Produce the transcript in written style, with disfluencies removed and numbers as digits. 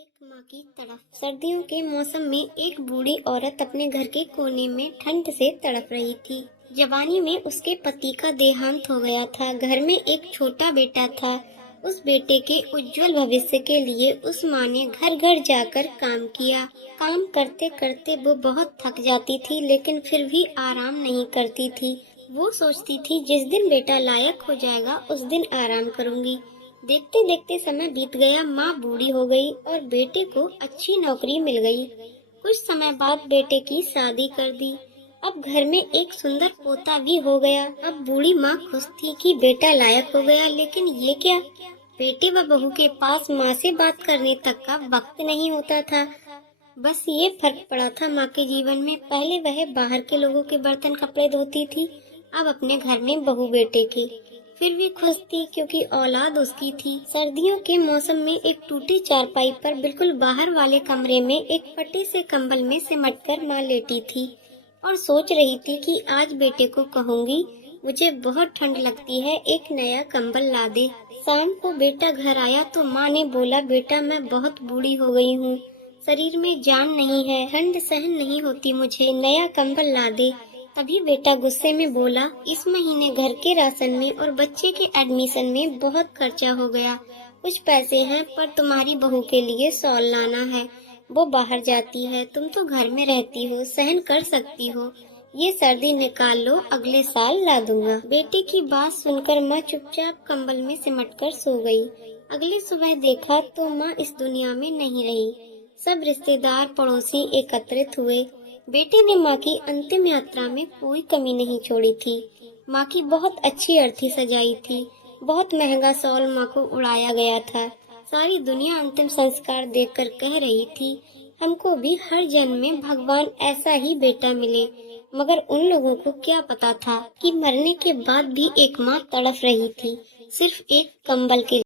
एक माँ की तड़फ। सर्दियों के मौसम में एक बूढ़ी औरत अपने घर के कोने में ठंड से तड़प रही थी। जवानी में उसके पति का देहांत हो गया था। घर में एक छोटा बेटा था। उस बेटे के उज्जवल भविष्य के लिए उस माँ ने घर घर जाकर काम किया। काम करते करते वो बहुत थक जाती थी, लेकिन फिर भी आराम नहीं करती थी। वो सोचती थी जिस दिन बेटा लायक हो जाएगा उस दिन आराम करूंगी। देखते देखते समय बीत गया। माँ बूढ़ी हो गई और बेटे को अच्छी नौकरी मिल गई। कुछ समय बाद बेटे की शादी कर दी। अब घर में एक सुंदर पोता भी हो गया। अब बूढ़ी माँ खुश थी कि बेटा लायक हो गया, लेकिन ये क्या, बेटे व बहू के पास माँ से बात करने तक का वक्त नहीं होता था। बस ये फर्क पड़ा था माँ के जीवन में। पहले वह बाहर के लोगों के बर्तन कपड़े धोती थी, अब अपने घर में बहू बेटे की। फिर भी खुश थी क्योंकि औलाद उसकी थी। सर्दियों के मौसम में एक टूटी चारपाई पर बिल्कुल बाहर वाले कमरे में एक फटे से कंबल में सिमटकर माँ लेटी थी और सोच रही थी कि आज बेटे को कहूँगी, मुझे बहुत ठंड लगती है, एक नया कंबल ला दे। शाम को बेटा घर आया तो माँ ने बोला, बेटा मैं बहुत बूढ़ी हो गई हूँ, शरीर में जान नहीं है, ठंड सहन नहीं होती मुझे, नया कंबल ला दे। तभी बेटा गुस्से में बोला, इस महीने घर के राशन में और बच्चे के एडमिशन में बहुत खर्चा हो गया। कुछ पैसे हैं पर तुम्हारी बहू के लिए शॉल लाना है, वो बाहर जाती है, तुम तो घर में रहती हो, सहन कर सकती हो, ये सर्दी निकाल लो, अगले साल ला दूंगा। बेटे की बात सुनकर माँ चुपचाप कंबल में सिमटकर सो गई। अगली सुबह देखा तो माँ इस दुनिया में नहीं रही। सब रिश्तेदार पड़ोसी एकत्रित हुए। बेटे ने माँ की अंतिम यात्रा में कोई कमी नहीं छोड़ी थी। माँ की बहुत अच्छी अर्थी सजाई थी। बहुत महंगा शॉल माँ को उड़ाया गया था। सारी दुनिया अंतिम संस्कार देखकर कह रही थी, हमको भी हर जन्म में भगवान ऐसा ही बेटा मिले। मगर उन लोगों को क्या पता था कि मरने के बाद भी एक माँ तड़प रही थी, सिर्फ एक कंबल के